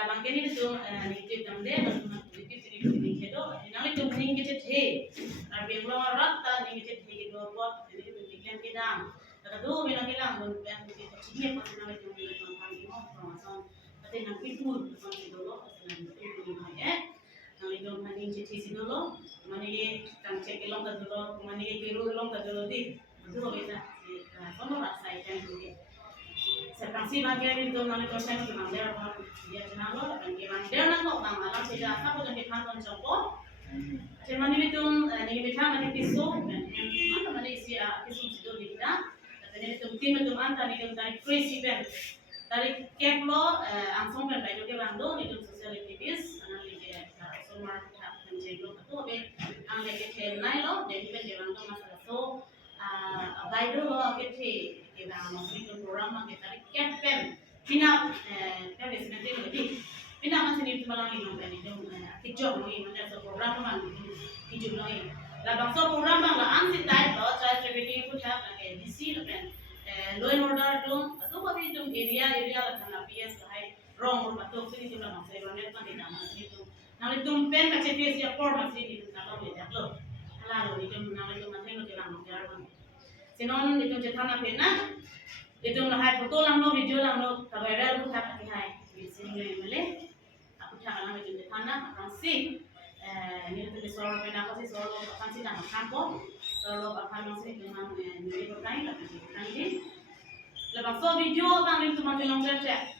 labang kini tu nikit tamde nikit nikit do nang itu nikit he abi belum rata nikit he do pot nikit nikit kidang tu bilang bilang pun yang nikit dia pun nang itu nikit nang ini mau promosi tapi nang itu pun itu lo nang itu ni nang itu nang nikit he sih dulu mana ye tang cek elong kat dulu mana ye biru elong kat dulu di tu beda sono rasa itu Sekarang bagian itu nanti proses itu nanti apa dia cenalo dan gimana dia nanti orang malam tidak apa pun kita kan coba cuman itu ini kita nanti pisau dan mana mana isi pisau itu kita dan itu tim itu antara itu dari crazy event dari keplo langsung kan baik itu bando itu social activities nanti dia semua kita menjaga itu oke angkat kita naik lo jadi kita bando masalah so baik itu lo kita kita masih itu program kita campaign pina tapi sebenarnya lebih pina masih itu malam ini itu hijau ini macam program mana hijau ini lah bangsa program mana ansi type lo child trafficking itu siapa kayak DC lepas law and order tu atau apa itu area lah karena PS lah wrong atau sini tu lah masa itu kan tidak masih itu nanti tu pen kecil PS ya por masih itu kalau dia lo lalu itu nanti tu masih itu jangan macam sinon itu jatana pena itu hai foto lang no video lang no kamera aku tak pakai hai di sini boleh aku tak lang itu jatana akan si ini tu solo pena aku si solo akan si dah kampo solo akan masih dengan ini berkain lagi nanti lepas so video kan itu macam long cerita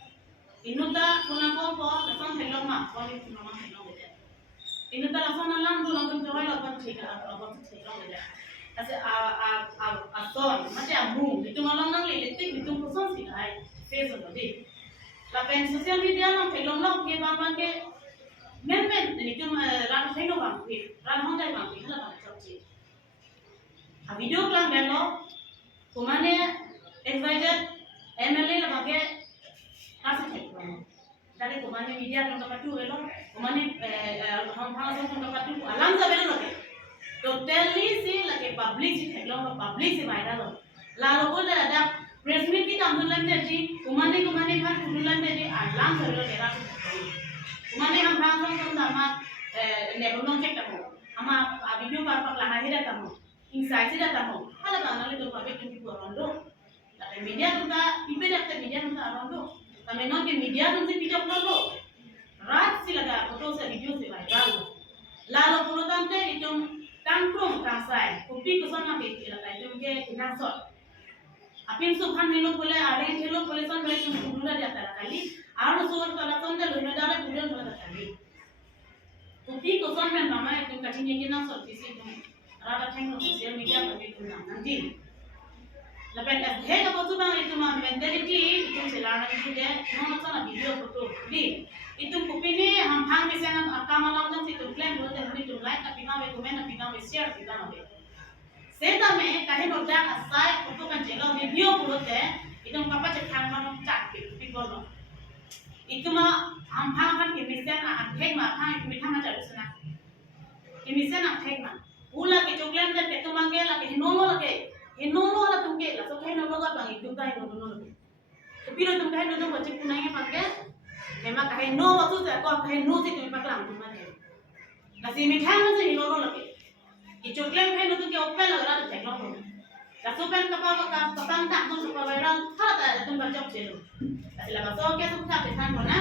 inuta kuna ko langsung hello ma ko itu nama hello gitu inuta langsung lang tu langsung coba lakukan cek apa tu cek long gitu Asi ason macam abu itu malam nang letik itu kosong sih hai Facebook tadi. Lapan sosial media nang film nang ke bapa ke men itu ran film bang ke ran hong jai bang ke hala bang cakap a video klang belo kumane XYZ MLA la bang kasih cek bang. Jadi kumane media klang dapat tu belo kumane hong klang dapat tu alam sa belo ke totally sih lagi public sih kalau public sih viral lalu pun ada press meet kita ambulan jadi kumane kan ambulan jadi alam selalu daerah kumane ham kan sama nebulong cek kamu ama video parpak lahir dah kamu insight dah kamu kalau bang itu public itu rondo tapi media tu tak ibu dah media tu tak rondo tapi non ke media tu sih video rondo rat sih laga foto se video sih viral lalu pun tante itu tangkrong kasai kopi kosan nak itu lah itu mungkin nasor apin subhan hello boleh ada yang hello boleh son boleh tu bulan dia tak kali aru soal kalau son dia luar darah bulan boleh kali kopi kosan men mama itu kacang yang nasor sisi itu rata tengok sosial media tapi itu nanti lepas head apa tu bang itu mah mentality itu selana itu dia mana sana video foto di itu kopi ni ham misalnya akamalam dan itu klaim dulu dan itu like tapi kami komen tapi kami share kita nabe sedang kahe noda asai foto kan jaga video dulu deh itu apa cek kan cak kopi bono itu mah ham kan misalnya akhir mah kan itu mah jadi sana misalnya akhir mah ulah ke coklat dan itu manggil lagi hinono lah tungke lah so kahe nono kan bang itu kahe nono tapi lo tungke nono macam punanya pakai memang kahe no waktu tu kau kahe no sih tu pakai lang tu mana nasi mithai macam hinono lagi itu coklat kahe nono tu kau opel lah tu cek lo Rasul kan kapal tak tu supaya viral tak tu macam celo nasi lah masuk ke tu tak pesan mana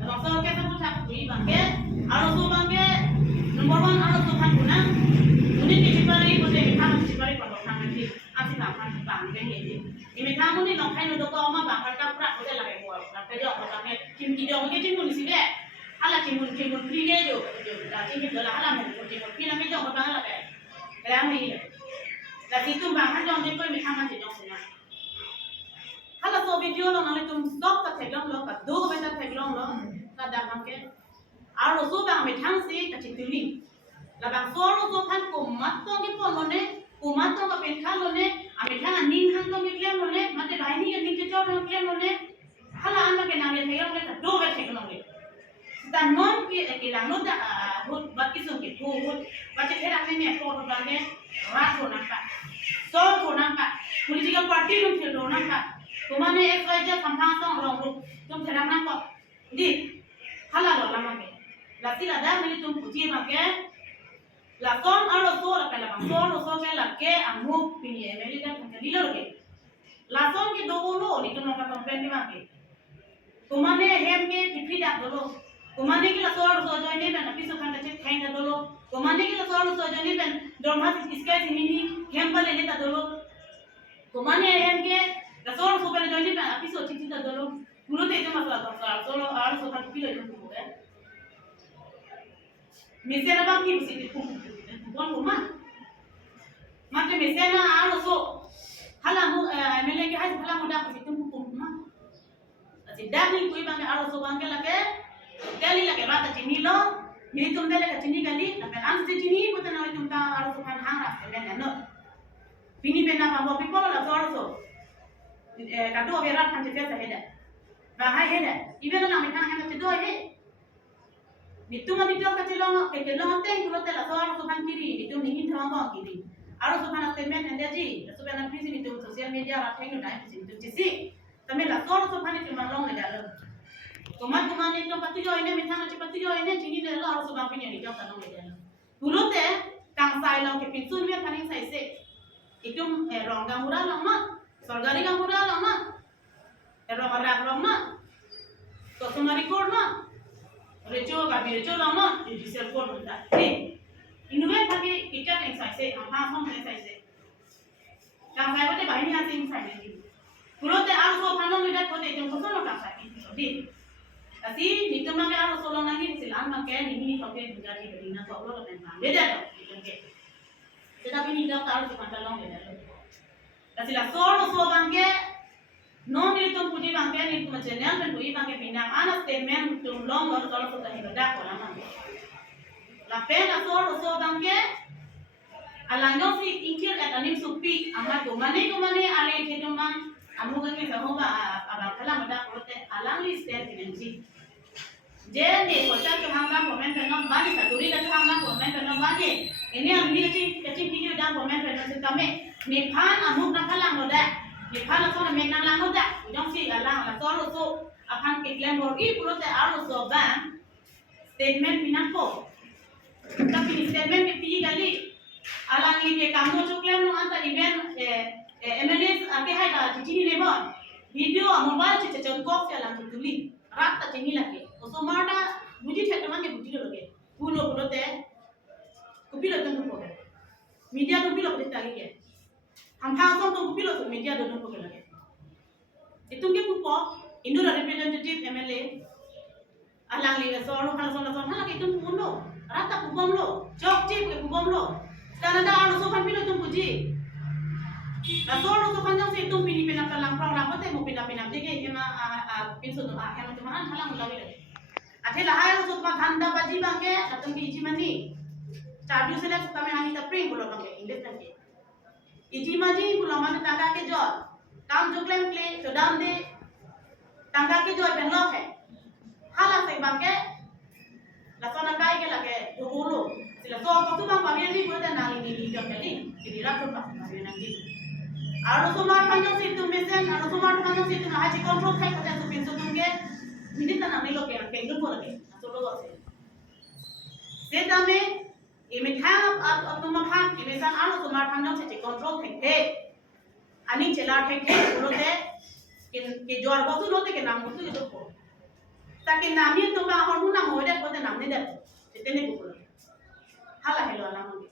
masuk ke tu tak beli bangke arus tu bangke nomor 1 arus tu kan guna ini dicipari boleh dicipari kalau orang nanti asal nak bangke ini kamu ni long kahe nono kau ama bangkar kaprak boleh lagi buat tapi dia orang ni kim kita mungkin cimun di sini hala cimun free dia jo cimun dah hala mungkin cimun free nak jauh orang hala kayak kerana ni dah itu bangkar jauh ni kau mikir macam jauh sana hala so video lo nanti tu stop tak tegang lo kat dua benda tegang lo kat dah bangke arus tu bang mikir sih kacik tuling labang solo tu kan kumat tu ni pun mana kumat tu apa mikir lo ni amikan aning kan tu mikir lo ni mate bahini yang mikir jauh mikir lo ni hala anak yang nanti tegang lo kat dua benda tegang lo dan non kilang lo dah hut baki sungkit hut baca kerana ni aku orang rat nampak so nampak political party lo nampak kumane XYZ sampang orang lo tu terang nampak di hala lo lama ke la sila da ni tum puji ma ke la son aro so la pela bang son so ke la ke amu pini emeli da kan ni lo ke la son ke do lo ni tum ka komplain ma ke kumane hem ke tipri da do kumane ke la so so join ni na piso kan che khain da do kumane ke la so so join ni ben dorma iska ni hem pale le da do kumane hem ke la so so pale join ni ben piso chichi da do Mulut itu masalah besar. Solo harus sopan pilih itu tuh ya. Misalnya apa sih mesti bukan rumah. Macam misalnya harus so. Halam MLA ke harus halam muda mesti itu rumah. Jadi dari kui bangke harus so bangke lagi. Dari lagi rata cini lo. Ini tuh dari lagi cini kali. Tapi ansi cini bukan orang itu kita harus sopan hangat. Sebenarnya no. Pini pena apa people lah so harus so. Kado berat kan cerita saya. Bahaya dah. Ibu nak minta hanya cedok je. Itu mah itu kat celong, ke celong teh kalau telah soal sopan kiri, itu ni kita orang kiri. Aru sopan statement anda ji, sopan aplikasi itu sosial media rakyat itu dah itu cisi. Tapi lah sopan itu malang le dalam. Kumat itu pasti jo ini minta macam pasti jo ini jadi le aru sopan punya ni jauh tanong le dalam. Dulu teh kang sai long ke pintu ni paling sai se. Itu rongga murah lama, sorgari gang murah lama. Error marah lama, customer record na, reco kami reco lama, judicial court benda. Ni, inuwe pakai kita yang saya, apa som yang saya. Kang saya boleh bahini hati yang saya ni. Kalau te alu so panon muda kau te jom kosan orang saya ni. Tapi ni tu makai alu so long lagi silang makai ni pakai menjadi berina so Allah lepas bang. Beda tak? Tetapi ni dah alu so panon long beda. Tapi lah so bangke. No ni tum puji bangke ni tum channel pen puji bangke pinang ana statement tum long or kalau sudah hidup ko lama la pena so bangke alangyo si inkir at anim supi ama kumane ale ke tumang amu gange sahoba abang kala mada kote alang li stand pinanji je ni kota ke hanga comment penon bani saturi ka hanga comment penon bani ini ambi kecil video dan comment penon setame ni phan amu na kala moda Di mana soalnya menang lang muda, jangan sih lang lah soal so akan keklaim borgi pulau teh harus so bang statement pinangko, tapi statement kepiji kali, alang ini kamu cuklam nung anta event MLS apa hai dah cici ni lebon, video mobile cici cengkok saya lang tutuli, rata cengi lagi, so mana buji cek teman dia buji lagi, pulau teh, kupilo tunggu pun, media tu pilo berita lagi. Ham thang tu kupilo tu media dono ko lage itu ke pupo indo representative MLA alang li so hala ke itu puno rata pupom lo jok je ke pupom lo sekarang dah anu so kan pilo tu puji la so kan jang se tu pini pina palang prang la pote mo pina je ke ema pinso tu hema tu han halang lawi le athe la hai so kan thanda baji bangke atum ki iji mani charju se la kami ani ta pring bolo bangke indes kan ke Iji maji pulau mana tangga ke jol, kam juklen kle codam de tangga ke jol penlok hai, halah se bangke, lasona kai ke lage dulu, sila so waktu bang pamir ni boleh nali ni jol kali, jadi rakun pas pamir nanti. Aru sumar panjang situ mesen, aru sumar panjang situ na haji kontrol kai kata tu pintu tungge, ini tanah ni lo ke pengen boleh ke, asal lo se. Sedame Imi thang ab tumakhan imisan anu tumar panjang se control thek ani chelar thek ulote ke jor botu lote ke nam botu itu ko takin nami to ba hormu na hoide ko te namne de itene ko hala helo ala mangi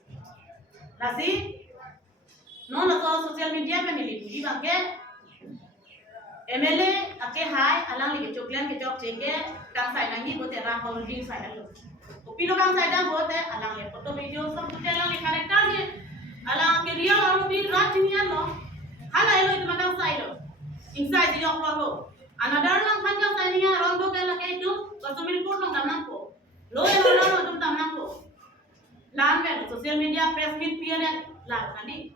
lasi no na to social media pe mili buji bangke MLA ake hai alang li choklen ke chok chenge kang sai nangi ko te ram holding sai halo Pino kang saya dah buat alang le foto video सब कुछ alang le karakter je alang ke real alu di rat ni alo hala elo itu makang saya lo inside di jok lo another lang panjang saya ni rondo ke la ke itu customer report nang tamang ko lo elo lo tum tamang ko lan me social media press meet pier la kali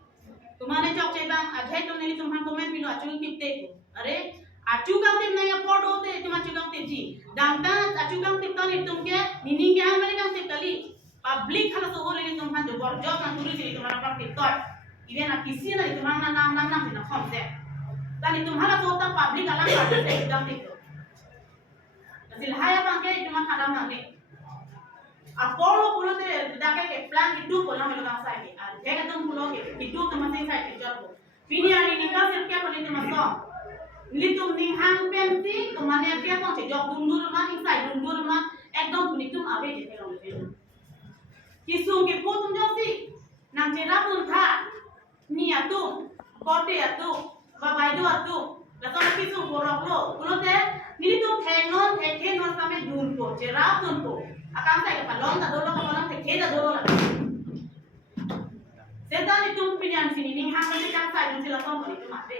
tumane chok che bang adhe tum ni tum han comment pilo achung tipte ko अरे acugang tim na ya podo te tim acugang tim ji dangta acugang tim tani tum ke nining ke amari kang tim kali public hala so hole ni tum han jo bor job na turi ti tum na pak tik tot even a kisi na tum na nam na khom se tani tum hala so ta public ala ka te gang tik to sil haya bang ke tum haram nanti. Apolo pulo te dake ke plan hidup pulo melo kang sai a jega tum pulo ke hidup tum masing sai ke job pini ani nikah sir kya poni tum so litum ning hang pensi kemane kya kong che job dundur ma ing sai dundur ma ekdom puni tum abe je pelong le kisung ke po tum job si nang che ra tum tha ni atu kote atu babai do atu la so kisung borok lo pulo te ni tum theng non same dun po che ra tum po akan saya kalong tak dulu kalau nak kerja dulu lah. Sedan itu pilihan sini nih hang macam kan saya mesti langsung itu mati.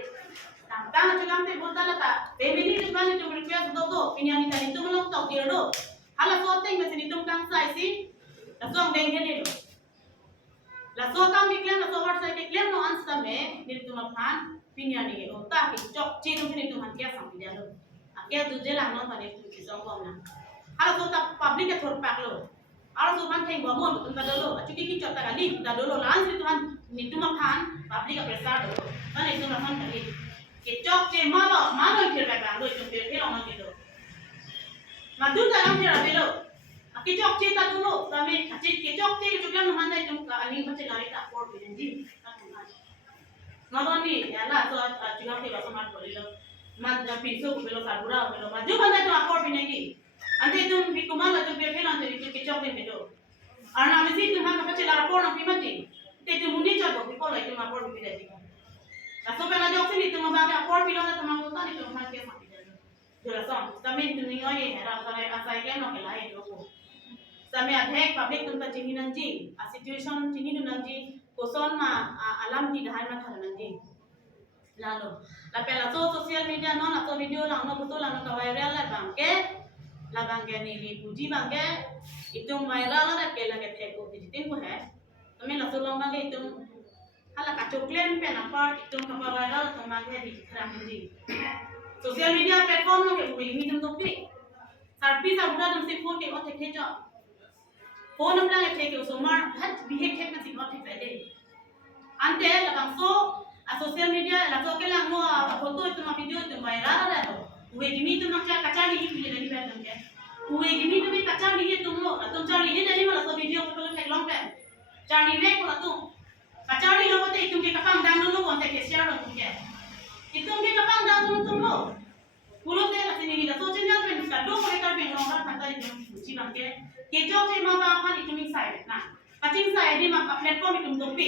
Tentang macam kita buat lah tak. Family itu kan itu request dulu pilihan itu belum tahu dia dulu. Halah soting macam itu kan saya sih langsung dengar dulu. Langsung kami klaim langsung WhatsApp klaim no answer me itu makan pilihan ini. Oh tak cok ciri itu macam dia sampai dia dulu. Akhirnya tu je lah non pada itu kisah kau Kalau kita publik ya thor pak lo. Kalau Tuhan theng bomon betul tak dulu. Cuci kicot tak kali tak dulu. Langsung Tuhan itu makan publik ya besar dulu. Kan itu makan kali. Kicot je malo kira pak lo itu kira orang gitu. Madu dalam kira dulu. Kicot je tak dulu. Kami kicot je juga mana itu kali macam lari tak por berjanji. Nggak ni ya lah so juga kita sama boleh lo. Madu pisau belum sabura belum. Maju mana itu apor binegi. Ante itu bikuman itu biar nanti itu kicok ini itu. Arna mesti itu hang kecil lapor nanti mati. Itu muni coba bikol itu lapor bida sih. Nah so pernah jauh sini itu membaca lapor bilang itu mangutan itu hang kias mati jadi. Jelaskan. Kami itu ningoy heran kalau asal kian nak lain itu. Kami adhek public tempat cini nanti, situation cini nanti, koson ma alam di dahan ma thar nanti. Lalu, lapela so sosial media non atau video lang no betul lang no viral lah bangke. Labang ke ni puji bangke itu viral lah ke lagi teko dijitin ko hai kami langsung lomba ke itu hala kacau klaim pe nampak itu kapa viral kembang ke dijitan ini sosial media platform lo ke bui ini topi sarpi sabuda dum se phone ke ote kejo phone namla ke teke usomar hat bihe tek na sik ote pede ante labang so sosial media lato ke lang mo foto itu ma video itu viral lah to वे गिनी तुम लोग क्या कच्चा नहीं पीले नहीं बैठ तुम क्या वे गिनी तुम्हें कच्चा नहीं है तुम लोग तुम चार नहीं नहीं वाला तो वीडियो फोटो लेके लॉन्ग पे चार नहीं वे को तुम कच्चा नहीं लोग तो तुम के कपांग डांग लो कौन से शेयर लो तुम क्या तुम के कपांग डांग लो तुम लोग पुलो से ऐसे नहीं ला सोचने जाते हैं इसका दो कोई कर भी लोग का पता नहीं तुम पूछी बात के जो से मां बाप का तुम साइड ना कचिंग साइड में मां प्लेटफॉर्म तुम तो पे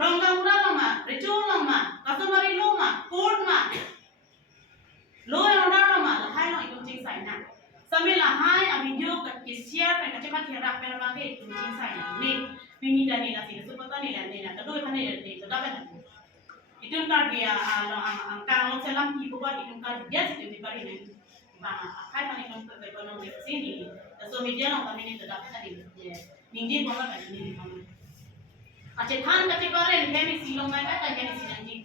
रंगा उड़ा मा रिचुअल मा कस्टमर लो मा कोड मा lo yang orang ramah, hai lo itu cing saya nak. Sambil hai video kat share kat cepat herak kat bagi itu cing saya. Ni bini dan ni nasi, supaya ni lah ni lah. Kedua mana ni, kedua kan? Itu kan dia angkang orang selam ibu buat itu kan dia situ di bari ni. Bang, hai mana kan ekonomi sini. So media orang kami ni kedua kan ni. Minggu bola kan ni kami. Aceh than kat bari ni kami silong mai kan kami silangi.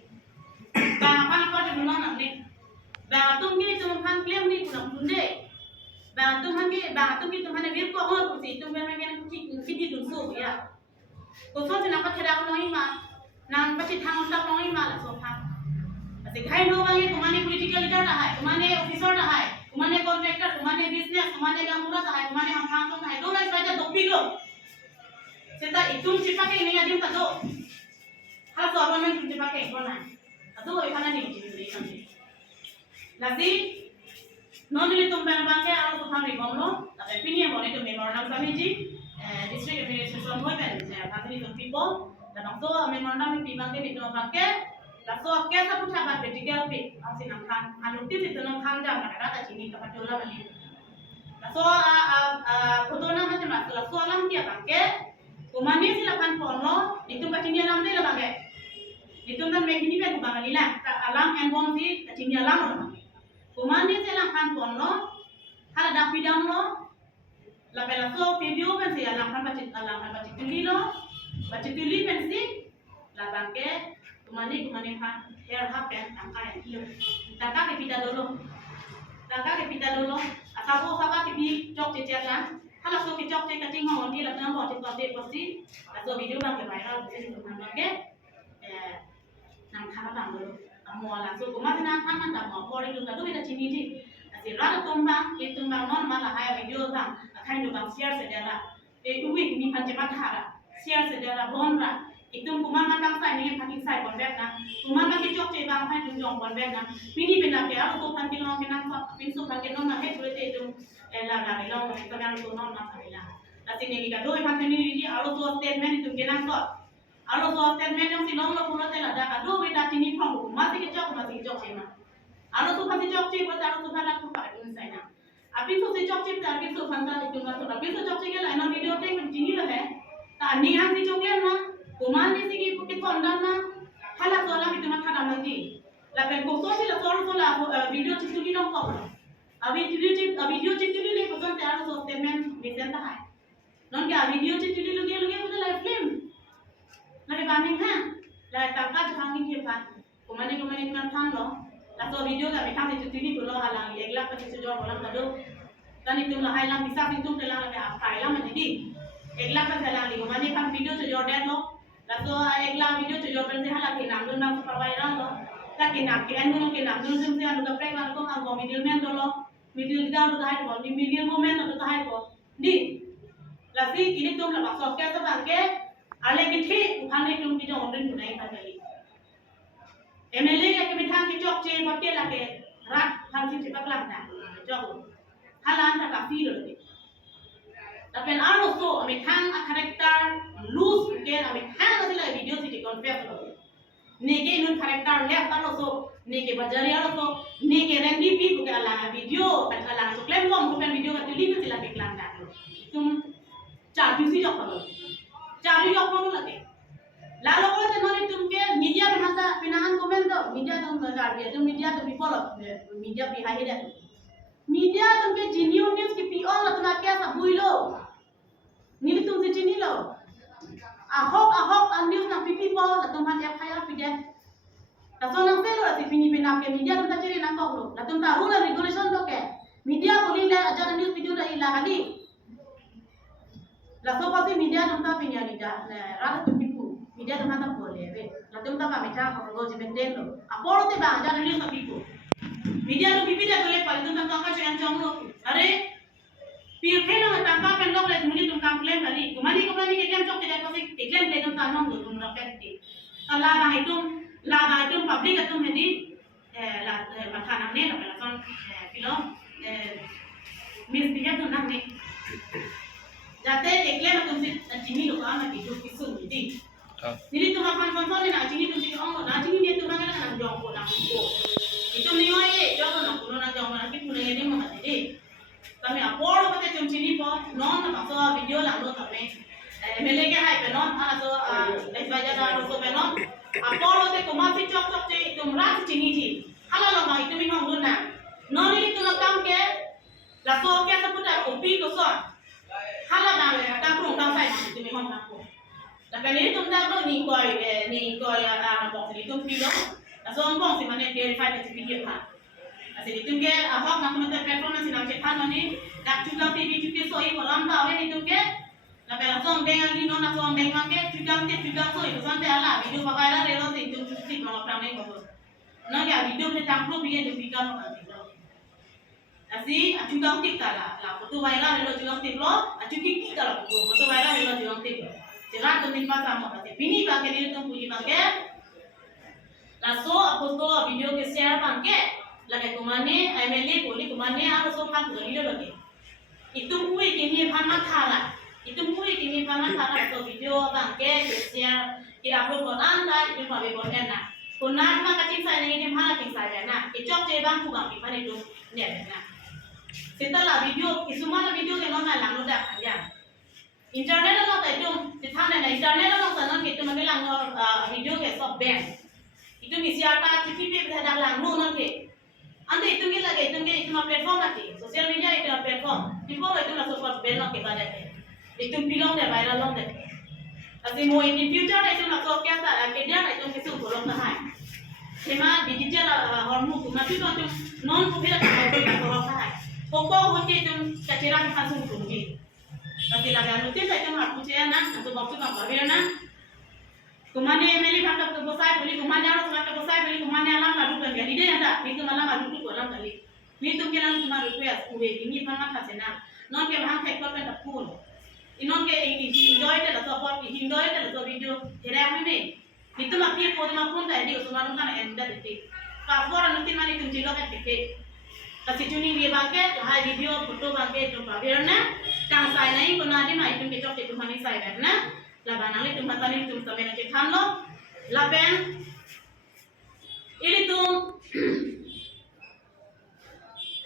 Bang, apa kau tu mana ni? Batum ni tuhan klaim ni pulang bunde. Batum ni tuhan vir ko hon pusi tum kan kan kiti dunsu ya. Ko so na pa thera ko noi ma. Nang pa chi thang ta noi ma la so phang. Ase khai no bangi tumane political leader na hai, tumane officer na hai, tumane contractor, tumane business, tumane gamura na hai, tumane ham phang na hai. Do lai saja dopi lo. Seta itum chipake ni adim ta do. Ha so government chipake ko na. Ado ikhana ni ni. Nanti non ini tumpang bangke aku tuh kami ngomong, tapi ini yang boleh itu memorandum kami di district administration hoiben, kami itu people, dan waktu memorandum itu bangke itu bangke, lalu aku kita pun sahabat vertikal pi, asin angkan, anukti itu angkan jam, mereka tak cini tempat jualan beli. Lalu foto nama macam apa? Lalu alam dia bangke, kumani silakan pono, itu kacanya alam dia bangke, itu kan begini kan bangke lah, alam yang bom di kacanya alam orang. Kumandi selang kan pono, hala dak pidam lo, la pela so video kan se alang kan bacit tuli lo, bacit tuli kan si, la bangke, kumandi kan hair happen angkai iyo, taka ke pita dulu, atau apa ke bi cok cecet lah, hala so ke cok cecet kacing ngomong dia la tengah bawa cecet pasti, atau video bangke viral bisa itu bangke, nang kana bang dulu. Mau langsung kumasi nak kan tak mau pori juga tu kita cini di. Sirala tumbang non malah hai video bang, akan juga share sedara. Uwi ni pancemat hara, share sedara bonra. Itu kuman matang sai ni pakai sai bonbet na. Kuman pakai cok cek bang hai tunjong bonbet na. Mini benda ke alu tu pakai long ke nak pinsu pakai non na hai boleh itu la long itu yang tu non na pakai lah. Tapi ni kita doi pakai ni alu tu statement itu ke nak kok. Alu tu statement yang si long lo pura telah dah. Doi dah sini pang masih kecok cek na. Alu tu pasti cok cek, betul alu tu kan aku pakai insai na. Abi tu si cok cek tu, abi tu pantai itu macam tu. Abi tu cok cek lah, ina video tu begini lah है. Tak ni yang si cok cek na, kuman ni si kita kondan na, halah soalan itu macam mana lagi. Lalu kau si la soal video cek tu ni dong kau. Abi video cek tu ni le betul tu alu tu statement mesen dah hai. Non ke video cek tu ni lugi betul live film. Lalu banding ha, lalu tangkap jangan ni kian. Kuman ni kan thang lo. Atau video tak become itu TV pulau halang, eglah pasti sejauh orang kado, dan itu lah halang bisa itu kelang lagi apa halang menjadi, eglah pasti halang lagi, mana kan video sejauh dan lo, atau eglah video sejauh berarti halang kinam dulu nak supervisor lo, tak kinam dulu semua anu keprek lalu kau anggo middleman dulu, middle down tu hai kau, middle woman tu hai kau, di, lagi ini tu lah masuk ke sebab ke, alih kita bukan itu kita orang tu naik kali. MLA yang kita tang kita cek pakai lagi rat hansi cepat langgar jauh halan tak kafi lagi tapi anu so kami tang karakter loose ke kami tang nanti lagi video sih dikonvert lagi nege nun karakter left anu so nege bajari anu so nege rendi pi bukan alang video kan alang so klaim bom bukan video kan tulis nanti lagi langgar itu cari sih jauh cari jauh lagi lalu kalau teman itu ke media berhanta pinangan komen tu media tu berkarya tu media tu people media behind itu media tu ke genuine news ke PR lah tu nak apa bui lo ni tu sini lo ahok news nak people lah tu macam apa pideh tak sonang selo lah sini pinang ke media tu tak cari nak kau lo lah tu tak rule regulation tu ke media boleh lah ajar news video dah ilah kali lah so pasti media tu tak punya lidah rata tu media tu mana boleh, lalu kita kami cakap kalau jadi benden lo, apa orang tu bang jangan lihat pipu, media tu pipi dah boleh paling tu tangkap kan jangan jomlo, are, pilih orang tangkap kan lo boleh mungkin tu tangkap klaim kali, kemana ni klaim cok tidak pasti klaim tu tanam tu rakyat ti, laba itu public itu mesti, macam mana ni, kalau macam film, misbehave tu nak ni, jadi klaim tu mesti cini lo kan mesti tu kisun jadi. Jadi tu makan konsolnya nak cini tu cini orang, nak cini dia tu makan nak jom pun nak pun. Itu ni orang jom nak pun nak jom nak kita punya ni mana jadi. Kami apa orang kata cini pun non nak masuk video lah lo kami. MLA ke hai penon, atau SBJ dah masuk penon. Apa orang tu kumasi cok je itu merasa cini je. Kalau orang itu memang guna. Non itu nak kam ke, lalu ke seputar kopi tu sah. Kalau dah tak perlu tak saya itu memang tak perlu. Tapi ni tu mesti ni koi box ni tu film. Asal orang si mana verify ke video kan. Asal itu ke ahok nak mesti platform nasi nak cepat mana nak juga TV juga soi kolam tahu ni tu ke. Tapi asal dengan ni non asal dengan ke juga soi. Asal dia ala video pakai lah relo si tu cuci kalau orang ni kau. Nak ya video kita tampil biar tu video apa video. Asal juga tik lah. Foto viral relo juga tik lo. Cuci kalau foto viral relo juga tik. Jelas tu nimpa sama pasti. Bini pakai ni tu puji pakai. Lalu aku tu video ke share pakai. Lagi kumane MLA boleh kumane harus sopan tu ni lagi. Itu mui kini panas thara. Itu mui kini panas thara tu video pakai ke share. Kira upload koran dah itu pakai koran na. Koran mah kacing saya ni dia mana kacing saya na. Icok je bang kubang kita ni tu ni na. Setelah video, semua video yang mana lalu dah kan. Internet lah tak itu, ditanya na internet lah tak nak itu mungkin lang video ke soft band. Itu misi apa? TV pe dah lang no nanti. Anda itu ke lagi itu mah platform lagi. Sosial media itu platform. People itu lah soft band nak kita dah. Itu film dah viral long dah. Tapi mau in future itu nak soft kita kerja itu kisah bolong dah. Cuma digital hormon tu masih tu non popular kita bolong dah. Pokok mungkin itu keciran langsung tinggi. Tapi lagi anu tu saya cuma punya na, atau waktu nak berbicara na. Kumane meli kata kebosai beli kumane harus kata kebosai beli kumane alam lalu kan jadi dia ada itu malam lalu tu orang kali. ni tum ke lang cuma request ube ini pan mak kasena non ke bang tek kot kan pun inon ke hindoi te la support hindoi te la video era me ni tum api ko ma pun ta di usman kan enda de ka for nanti mani tum jilo ka teke kasi tuning dia bangke hai video foto bangke tu pa berna tang sai nai ko na di mai tum ke chok te tum mani sai berna la banali tum hatani tum sabe na ke thamlo la ben ili tum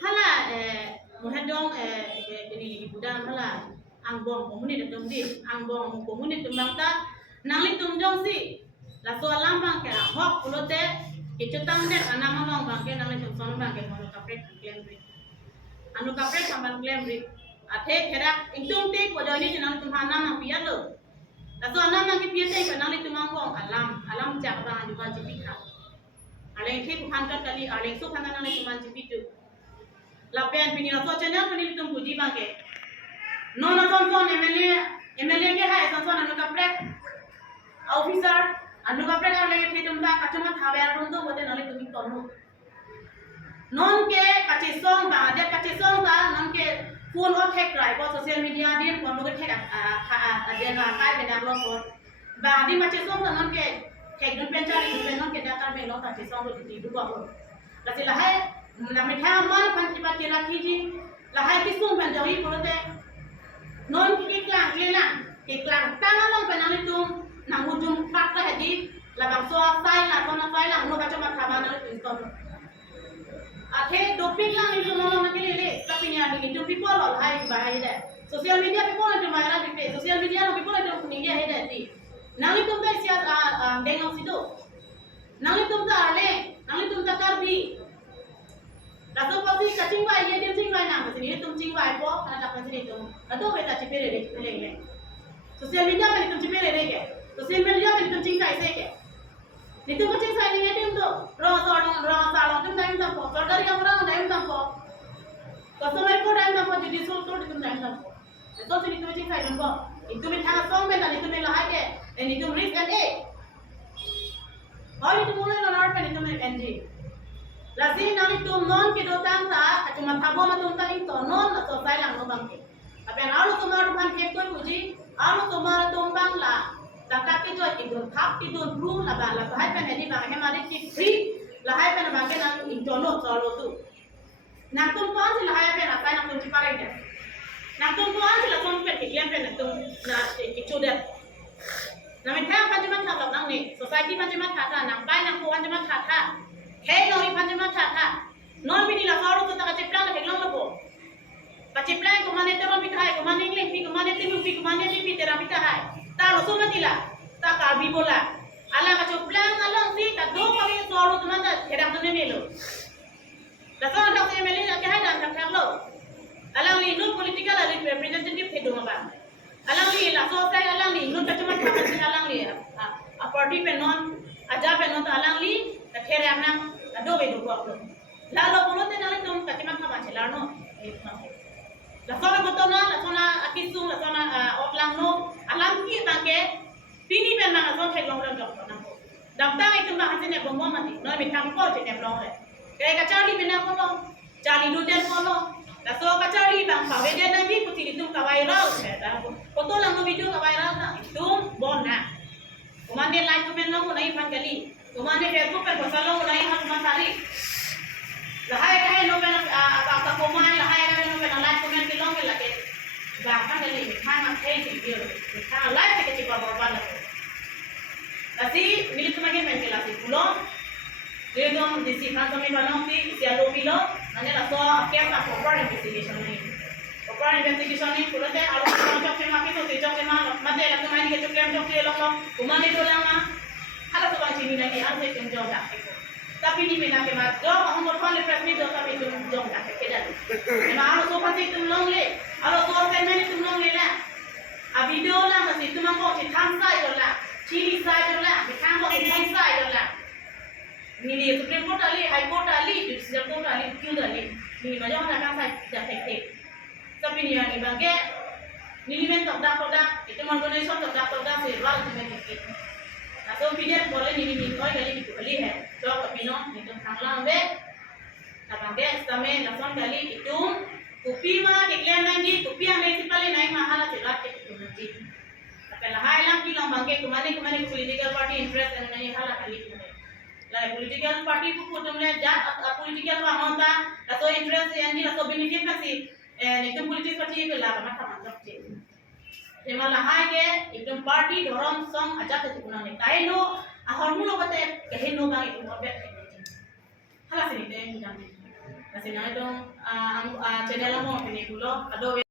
hala mohadong ini budang hala angbong komuni de tum di angbong komuni tum bangta nangli tum jong si la so alam bang ke hok ulote Kecutang deh, anak mau bangke nang lecung sono bangke mau kapret klaim brik. Anu kapret sampan klaim brik. Athe kerak intung tik wajah ini jenang tumhana mang piat lo. Lalu anak mang piat teh kenang lecung mangkong alam cak bang juga jipika. Aleng tik bukan kali aleng su kan nang lecung mang jipitu. Lapian pini lalu channel pini lecung puji bangke. Nona son MLA ke hai son anu kapret officer anu kapre ka lege the tum ta kachuma thabe ar dum do bote nale tumi tonu non ke kachisong ba de kachisong ta non ke phone o thek rai ko social media din kon lo thek a de na kai be na lo ko ba di kachisong ta non ke thek dun pen chali dun non ke da kar be lo kachisong lo ti du ko la se la hai na me tha man pan ti pa ti la ki ji la hai ki sung pen jawi ko te non ki klang ta na non pe na le tum nang ujung fak lah di labang soa sai lah kona sai lah no baca mat khabar nang tinton athe doping lah ni lo lo nak lele tapi ni ada gitu people all hai bahai dah social media people itu viral di social media no people itu kuning dia ada di nang itu tum sia dengong situ nang itu tum ale nang itu tum karbi lalu pasti kacing bai ye dia cing bai nang sini tum cing bai po kana tak sini tum atau beta cipere de social media ni tum cipere de ke social media ni tum cing sai se ke ni tum cing sai ni tum do ro salong tum time tam po sorgari ka orang time tam po customer ko time tam po jadi sul to tum time tam po to sini tum cing sai tum po itu me thang song me ni tum me lahai ke ni tum risk and a all itu mulai non pe ni tum NG lasi nang tum non ke do tang ta cuma thabo ma tum ta in to non na so sai lang no bang ke apen alu tum ar ban ke koi puji alu tum ar tum bang la takak ke jo idun thap idun pru la ba la hai pe ni ba he mari ki free la hai pe na ba ke nang in to no so lo tu nang tum ko an la hai pe na sai nang tum chi pare ke nang tum ko an la tum pe ke klem pe na tum na ke chude na me tha pa jama tha la nang ni society pa jama tha nang pai nang ko an jama tha hey nori pa jama tha non bini la saru to ta ke plan ke long lo ko pa che plan ko mane te ro pi khai ko mane ingle pi ko mane te pi ko mane pi tera pi ta hai ta lo so matila ta ka bi bola ala ka cho plan along si ta do ka bi so lo tuma ta thera to ne melo la so ta se meli ke hai dan thak lo alang li no political representative the do ma ba alang li la so sai alang li no ta chuma tha ka alang li a party pe non aja pe non ta alang li ta thera na do be do ko la lo ko te na le tum ka chuma tha ba chela no la sona botona la sona akisung la sona otlang no alam ki bangke pini ben ma so thek long long dok na dam ta itu ma hasin ne bom mati no mi tham ko che ne long le ke ka chali ben na ko lo chali du den ko lo la so ka chali bang pa we den na bi puti tum ka viral se ta ko to lang no video ka viral na tum bon na kumane like comment no nai phan kali kumane facebook pe ko salo nai han ma sari lahai kai no ben ka ko mai lahai kai no ben like comment ke long ke lage ba kan kali khang ma thei ti dio khang like ke ti ba ba la asi milit ma ke men ke la si pulo de dom de si kan to me banong ti si alo pilo ane la so ke ka proper investigation ni pulo te alo chok se ma ke to chok se ma de la to mai ke chok kem chok lo ko kumane do la ma hala to ba chini na ke an se kem jong da ko tapi ni mena ke ma do ko mo phone le press ni do tapi tum jong da ke da ni ma alo so pa ti tum long le alo so ke me tum long le la a video la ma si tum ko ti tham sai do la chili sai do la mi tham ko ti sai do la ni ni supreme court ali high court ali judicial court ali kyun ali ni ma jong na kan sai da tek tapi ni ani bangke ni men tok da itu man donation tok da se wal tu me tek atau video boleh ni oi kali itu kali hai तो कपिनो निकल खाना लंबे तब tangde estame lason kali itu kupi ma keklian nanti kupi yang municipal naik mahal serat ke itu nanti. Tapi lah hilang bilang bangke kemana political party interest dan ini hal kali itu. Lah political party pun tumle jat political amanta atau interest yang di atau benefit masih itu politik party itu lah macam macam je. Tema lah hai ke itu party dorong song ajak ke kuna ne kaino ahor mulo kate kahino bang itu morbet halas ini teh mudah. Kasi na itong channel mo pinigulo ado